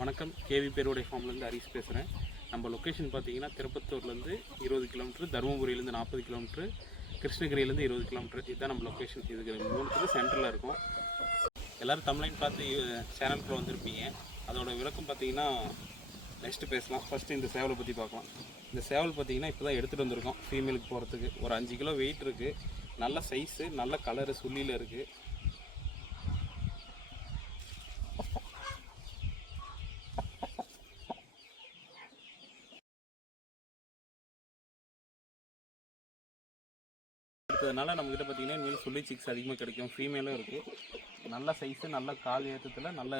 வணக்கம். கேவி பேருடைய ஃபார்ம்லேருந்து ஹரிஸ் பேசுகிறேன். நம்ம லொக்கேஷன் பார்த்தீங்கன்னா திருப்பத்தூர்லேருந்து 20 கிலோமீட்டர், தருமபுரியிலேருந்து 40 கிலோமீட்டர், கிருஷ்ணகிரியிலேருந்து 20 கிலோமீட்டர். இதுதான் நம்ம லொக்கேஷன். இதுக்கு 3 சென்டரில் இருக்கும். எல்லோரும் தமிழையும் பார்த்து சேனலுக்குள்ள வந்திருப்பீங்க. அதோட விளக்கம் பார்த்தீங்கன்னா நெக்ஸ்ட்டு பேசலாம். ஃபஸ்ட்டு இந்த சேவலை பற்றி பார்க்கலாம். இந்த சேவல் பார்த்தீங்கன்னா இப்போ தான் எடுத்துகிட்டு வந்திருக்கோம். ஃபீமேலுக்கு போகிறதுக்கு ஒரு 5 கிலோ வெயிட் இருக்குது. நல்ல சைஸு, நல்ல கலரு, சுள்ளியில் இருக்குது. அதனால் நம்மக்கிட்ட பார்த்தீங்கன்னா இனிமேல் சொல்லி சிக்ஸ் அதிகமாக கிடைக்கும். ஃபீமேலும் இருக்குது. நல்ல சைஸு, நல்ல கால் ஏற்றத்தில், நல்ல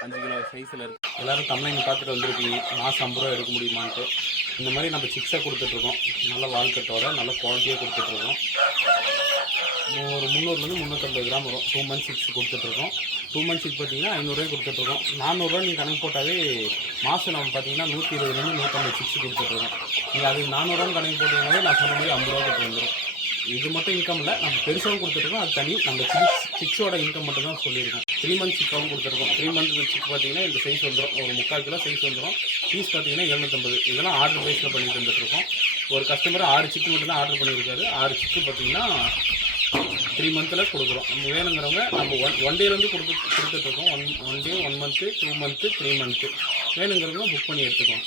5 கிலோ சைஸில் இருக்குது. எல்லோரும் தமிழ் பார்த்துட்டு வந்திருக்கீங்க. மாதம் 50 ரூபா எடுக்க முடியுமான்ட்டு. இந்த மாதிரி நம்ம சிக்ஸாக கொடுத்துட்ருக்கோம். நல்ல வாழ்க்கட்டோட நல்ல குவாலிட்டியாக கொடுத்துட்ருக்கோம். ஒரு 300 350 கிராம் வரும். 2 months சிக்ஸ் கொடுத்துட்ருக்கோம். 2 months சிக்ஸ் பார்த்தீங்கன்னா 500 ரூபாய் கொடுத்துட்ருக்கோம். 400 ரூபா நீங்கள் கணக்கு போட்டாவே மாதம் நம்ம பார்த்தீங்கன்னா 120 150 சிக்ஸ் கொடுத்துட்ருக்கோம். நீங்கள் அது 400 ரூபான்னு கணக்கு போட்டிங்கனாவே நான் சொன்ன மாதிரி 50 ரூபா கட்டு வந்துடும். இது மட்டும் இன்கம் இல்லை, நம்ம பெருசாகவும் கொடுத்துருக்கோம். அது தனி நம்ம சிக்ஸோட இன்கம் மட்டும் தான் சொல்லியிருக்கோம். 3 months சிக்காகவும் கொடுத்துருக்கோம். 3 months சிக் பார்த்தீங்கன்னா இந்த சைஸ் வந்துடும். ஒரு 3/4 கிலோ சைஸ் வந்துடும். ஃபீஸ் பார்த்தீங்கன்னா 750. இதெல்லாம் ஆர்டர் ப்ரைஸில் பண்ணி தந்துட்டுருக்கோம். ஒரு கஸ்டமர் 6 சிக்கு மட்டும் தான் ஆர்டர் பண்ணியிருக்காரு. 6 சிக்கு பார்த்தீங்கன்னா 3 months கொடுக்குறோம். நம்ம வேணுங்கிறவங்க நம்ம ஒன் டேலேருந்து கொடுத்துட்ருக்கோம். One day, 1 month, 2 month, 3 month வேணுங்கிறவங்க புக் பண்ணி எடுத்துக்கோம்.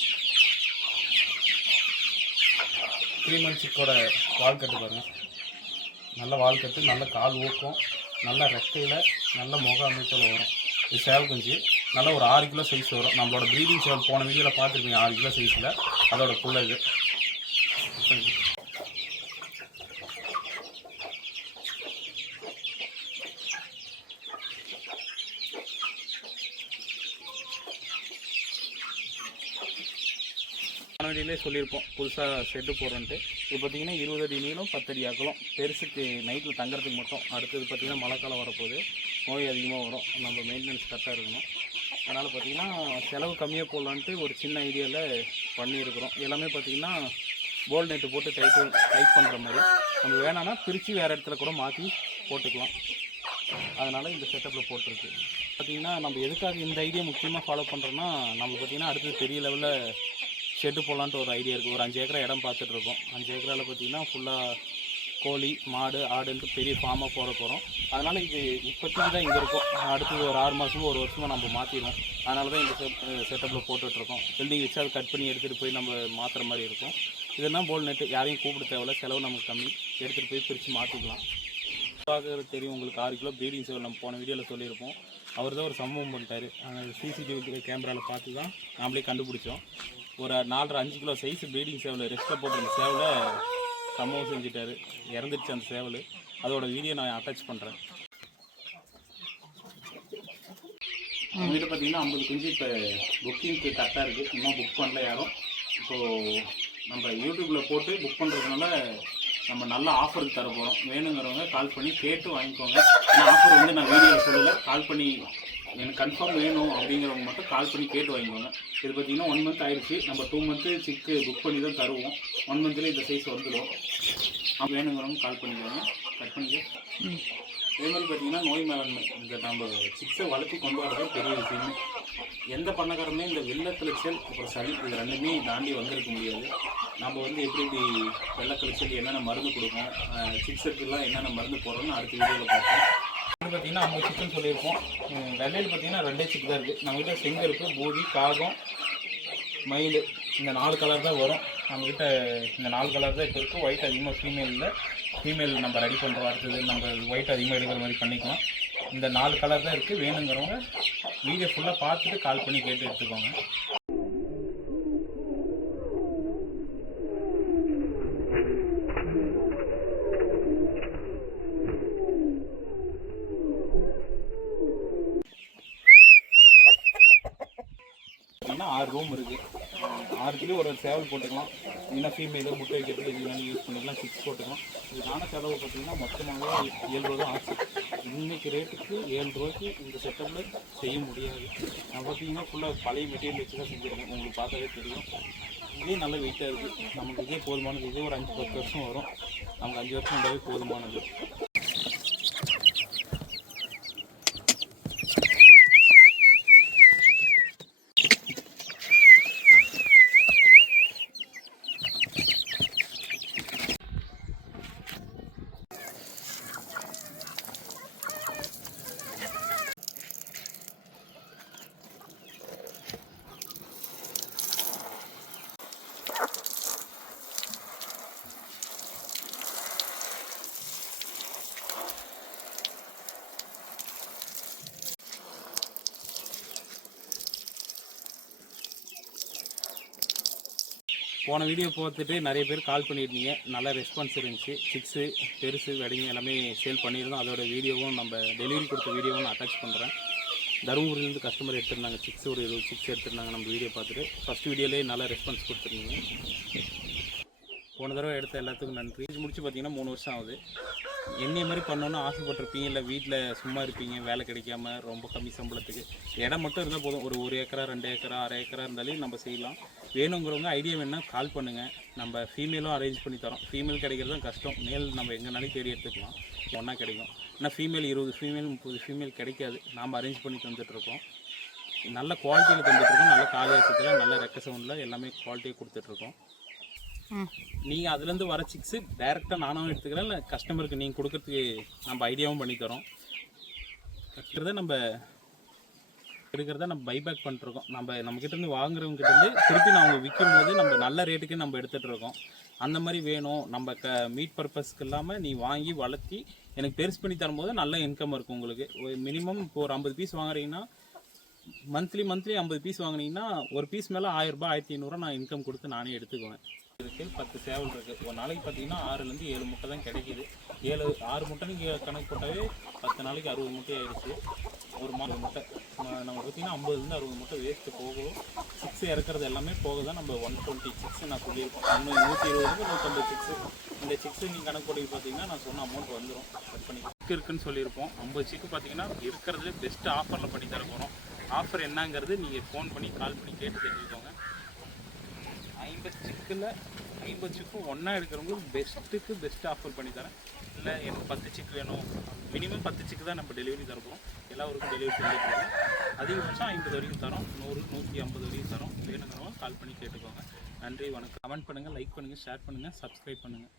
3 months சிக்கோட வாழ்க்கட்டு பாருங்கள். நல்ல வாழ்க்கட்டு, நல்ல கால் ஊக்கம், நல்ல ரெக்கையில், நல்ல முக அமைப்பில் வரும். இது சேவல் குஞ்சு நல்லா ஒரு 6 கிலோ சைஸ் வரும். நம்மளோட ப்ரீடிங் சேவல் போன வீடியோவில் பார்த்துருப்பீங்க. 6 கிலோ சைஸில் அதோட புள்ள இது. வீடியோலே சொல்லியிருப்போம் புதுசாக ஷெட்டு போடுறோன்ட்டு. இது பார்த்திங்கன்னா 20 அடி நீளம், 10 அடி அகலம். பெருசுக்கு நைட்டில் தங்குறதுக்கு மட்டும். அடுத்தது பார்த்திங்கன்னா மழை காலம் வரப்போகுது, நோய் அதிகமாக வரும். நம்ம மெயின்டெனன்ஸ் கரெக்டாக இருக்கணும். அதனால் பார்த்திங்கன்னா செலவு கம்மியாக போடலான்ட்டு ஒரு சின்ன ஐடியாவில் பண்ணியிருக்கிறோம். எல்லாமே பார்த்திங்கன்னா போல் நெட்டு போட்டு டைட் பண்ணுற மாதிரி. நம்ம வேணான்னா பிரித்து வேறு இடத்துல கூட மாற்றி போட்டுக்கலாம். அதனால் இந்த செட்டப்பில் போட்டிருக்கு. பார்த்திங்கன்னா நம்ம எதுக்காக இந்த ஐடியா முக்கியமாக ஃபாலோ பண்ணுறோன்னா, நம்ம பார்த்திங்கன்னா அடுத்தது பெரிய லெவலில் ஷெட்டு போடலான்ட்டு ஒரு ஐடியா இருக்குது. ஒரு 5 ஏக்கரா இடம் பார்த்துட்ருக்கோம். 5 ஏக்கராவில் பார்த்திங்கன்னா ஃபுல்லாக கோழி, மாடு, ஆடுன்ட்டு பெரிய ஃபார்மாக போட போகிறோம். அதனால் இது இப்போதைக்கு தான் இங்கே இருக்கும். அடுத்தது ஒரு 6 மாதமோ 1 வருஷமோ நம்ம மாற்றிடுவோம். அதனால தான் இந்த செட்டப்பில் போட்டுட்ருக்கோம். பில்டிங் வச்சு அதை கட் பண்ணி எடுத்துகிட்டு போய் நம்ம மாற்றுற மாதிரி இருக்கும். இதெல்லாம் போல் நெட்டு யாரையும் கூப்பிட தேவையில்ல. செலவு நமக்கு கம்மி. எடுத்துகிட்டு போய் பிரித்து மாற்றிக்கலாம். பார்க்குறது தெரியும் உங்களுக்கு. 6 கிலோ ப்ரீடிங் சேவல் நம்ம போன வீடியோவில் சொல்லியிருப்போம். அவர் தான் ஒரு சம்பவம் பண்ணிட்டார். அந்த சிசிடிவி கேமராவில் பார்த்து தான் நாமளே கண்டுபிடிச்சோம். ஒரு 4.5 கிலோ சைஸ் ப்ரீடிங் சேவல் ரெஸ்ட்டில் போட்டு அந்த சேவலை சம்பவம் செஞ்சுட்டார். இறந்துடுச்சு அந்த சேவல். அதோட வீடியோ நான் அட்டாச் பண்ணுறேன். நம்ம வீட்டில் பார்த்தீங்கன்னா 50 குஞ்சு இப்போ புக்கிங்க்கு கரெக்டாக இருக்குது. இன்னும் புக் பண்ணல யாரும். இப்போது நம்ம யூடியூப்பில் போட்டு புக் பண்ணுறதுனால நம்ம நல்ல ஆஃபருக்கு தர போகிறோம். வேணுங்கிறவங்க கால் பண்ணி கேட்டு வாங்கிக்கோங்க. ஆனால் ஆஃபர் வந்து நான் வீடியோவில் சொல்லலை. கால் பண்ணி எனக்கு கன்ஃபார்ம் வேணும் அப்படிங்கிறவங்க மட்டும் கால் பண்ணி கேட்டு வாங்கிக்கோங்க. இது பார்த்திங்கன்னா 1 month ஆயிடுச்சு. நம்ம 2 month சிக்கு புக் பண்ணி தான் தருவோம். 1 monthலேயே இந்த சைஸ் வந்துடும். வேணுங்கிறவங்க கால் பண்ணிக்கோங்க. கட் பண்ணிக்க. இதே மாதிரி பார்த்திங்கன்னா நோய் மேலாண்மை, இந்த நம்ம சிக்ஸை வளர்த்தி கொண்டு வரதே பெரிய விஷயம். எந்த பண்ணக்காரமே இந்த வெள்ளக்கழிச்சல் அப்புறம் சளி இது ரெண்டுமே தாண்டி வந்திருக்க முடியாது. நம்ம வந்து எப்படி வெள்ளக்கழிச்சல் என்னென்ன மருந்து கொடுப்போம், சிக்ஸுக்கெல்லாம் என்னென்ன மருந்து போடுறோம்னு அடுத்த வீடியோவில் பார்ப்போம். இது பார்த்திங்கன்னா 50 சிக்கன் சொல்லியிருப்போம். வெள்ளையில் பார்த்திங்கன்னா 2 சிக்கு தான் இருக்குது. நம்மகிட்ட செங்கருப்பு, பூதி, காகம், மயில் இந்த 4 கலர் தான் வரும். நம்மக்கிட்ட இந்த 4 கலர் தான் இப்போ இருக்குது. ஒயிட் அதிகமாக ஃபீமேல் நம்ம ரெடி பண்ணுறோம். அடுத்தது நம்ம ஒயிட் அதிகமாக எடுக்கிற மாதிரி பண்ணிக்கலாம். இந்த 4 கலர் தான் இருக்குது. வேணுங்கிறவங்க வீடியோ ஃபுல்லாக பார்த்துட்டு கால் பண்ணி கேட்டு எடுத்துக்கோங்க. பார்த்தீங்கன்னா 6 ரூம் இருக்குது. 6 கிலோ ஒரு சேவல் போட்டுக்கலாம். இல்லைன்னா ஃபீமேலு முட்டை வைக்கிறதுக்கு எது வேணும் யூஸ் பண்ணிக்கலாம். 6 போட்டுக்கலாம். இதுக்கான செலவு பார்த்திங்கன்னா மொத்தமாகவே 7 ரூபா தான் ஆச்சு. இன்றைக்கி ரேட்டுக்கு 7 ரூபாய்க்கு இந்த செட்டப்பில் செய்ய முடியாது. நான் பார்த்திங்கன்னா ஃபுல்லாக பழைய மெட்டீரியல் வச்சு தான் செஞ்சுருக்கேன். உங்களுக்கு பார்த்தாவே தெரியும். இதே நல்ல வெயிட்டாக இருக்குது. நமக்கு இதே போதுமானது. இதே ஒரு 5-10 வருஷம் வரும். நமக்கு 5 வருஷம் இருந்தாவே போதுமானது. போன வீடியோ பார்த்துட்டு நிறைய பேர் கால் பண்ணியிருந்தீங்க, நல்ல ரெஸ்பான்ஸ் இருந்துச்சு. சிக்ஸு பெருசு வெடிங்க எல்லாமே சேல் பண்ணியிருந்தோம். அதோட வீடியோவும் நம்ம டெலிவரி கொடுத்த வீடியோவும் நான் அட்டாச் பண்ணுறேன். தருமபுரியிலேருந்து கஸ்டமர் எடுத்திருந்தாங்க சிக்ஸ், ஒரு 20 சிக்ஸ் எடுத்திருந்தாங்க. நம்ம வீடியோ பார்த்துட்டு ஃபஸ்ட் வீடியோலேயே நல்ல ரெஸ்பான்ஸ் கொடுத்துருந்தீங்க. போன தடவை எடுத்த எல்லாத்துக்கும் நன்றி. இது முடிச்சு பார்த்தீங்கன்னா 3 வருஷம் ஆகுது. என்னைய மாதிரி பண்ணணும்னு ஆசைப்பட்டிருப்பீங்க, இல்லை வீட்டில் சும்மா இருப்பீங்க, வேலை கிடைக்காம ரொம்ப கம்மி சம்பளத்துக்கு. இடம் மட்டும் இருந்தால் போதும். ஒரு 1 ஏக்கரா 2 ஏக்கரா 1/2 ஏக்கரா இருந்தாலும் நம்ம செய்யலாம். வேணுங்கிறவங்க ஐடியா வேணுன்னா கால் பண்ணுங்கள். நம்ம ஃபீமேலும் அரேஞ்ச் பண்ணி தரோம். ஃபீமேல் கிடைக்கிறது தான் கஷ்டம். மேல் நம்ம எங்கேனாலும் தேடி எடுத்துக்கலாம், ஒன்றா கிடைக்கும். ஆனால் ஃபீமேல் 20 ஃபீமேல் 30 ஃபீமேல் கிடைக்காது. நாம் அரேஞ்ச் பண்ணி தந்துட்டுருக்கோம். நல்ல குவாலிட்டியில் தந்துட்டுருக்கோம். நல்ல காலியாக்கத்தில் நல்ல ரெக்க சவுண்டில் எல்லாமே குவாலிட்டியாக கொடுத்துட்ருக்கோம். நீங்கள் அதுலேருந்து வர சிக்ஸு டைரெக்டாக நானும் எடுத்துக்கிறேன், இல்லை கஸ்டமருக்கு நீங்கள் கொடுக்கறதுக்கு நம்ம ஐடியாவும் பண்ணித்தரோம். நம்ம எடுக்கிறத நம்ம பைபேக் பண்ணிட்டுருக்கோம். நம்மக்கிட்டேருந்து வாங்குறவங்ககிட்டேருந்து திருப்பி நான் அவங்க விற்கும் போது நம்ம நல்ல ரேட்டுக்கு நம்ம எடுத்துகிட்டு இருக்கோம். அந்த மாதிரி வேணும், நம்ம மீட் பர்பஸ்க்கு இல்லாமல் நீ வாங்கி வளர்த்தி எனக்கு பெருசு பண்ணி தரும்போது நல்ல இன்கம் இருக்கும் உங்களுக்கு. மினிமம் இப்போ ஒரு 50 பீஸ் வாங்குறீங்கன்னா மந்த்லி 50 பீஸ் வாங்கினீங்கன்னா ஒரு பீஸ் மேலே 1000 ரூபாய் 1500 நான் இன்கம் கொடுத்து நானே எடுத்துக்குவேன். இருக்குது 10 சேவல் இருக்குது. ஒரு நாளைக்கு பார்த்தீங்கன்னா 6லேருந்து 7 முட்டை தான் கிடைக்கிது. 6 முட்டை நீங்கள் கணக்கு போட்டாவே 10 நாளைக்கு 60 முட்டை ஆயிடுச்சு. ஒரு முட்டை நம்ம பார்த்தீங்கன்னா 50லேருந்து 60 முட்டை வேஸ்ட்டு போகும். சிக்ஸ் இறக்குறது எல்லாமே போக தான் நம்ம 120 சிக்ஸ் நான் சொல்லியிருக்கோம். 120 150 சிக்ஸு. இந்த சிக்ஸு நீங்கள் கணக்கு போட்டு பார்த்தீங்கன்னா நான் சொன்ன அமௌண்ட் வந்துடும். கட் பண்ணி சிக்கு இருக்குன்னு சொல்லியிருப்போம். 50 சிக்கு பார்த்தீங்கன்னா இருக்கிறதுலே பெஸ்ட்டு ஆஃபரில் பண்ணி தர போகிறோம். ஆஃபர் என்னங்கிறது நீங்கள் ஃபோன் பண்ணி கால் பண்ணி கேட்டு தெரிஞ்சுக்கோங்க. 50 சிக்கு ஒன்றா எடுக்கிறவங்களுக்கு பெஸ்ட் ஆஃபர் பண்ணி தரேன். இல்லை எனக்கு 10 சிக்கு வேணும், மினிமம் 10 சிக்கு தான் நம்ம டெலிவரி தரப்போம். எல்லாருக்கும் டெலிவரி பண்ணிட்டுருக்கோம். அதிகபட்சம் 50 வரைக்கும் தரோம், 100 150 வரைக்கும் தரோம். வேணுங்கிறவங்க கால் பண்ணி கேட்டுக்கோங்க. நன்றி, வணக்கம். கமெண்ட் பண்ணுங்கள், லைக் பண்ணுங்கள், ஷேர் பண்ணுங்கள், சப்ஸ்கிரைப் பண்ணுங்கள்.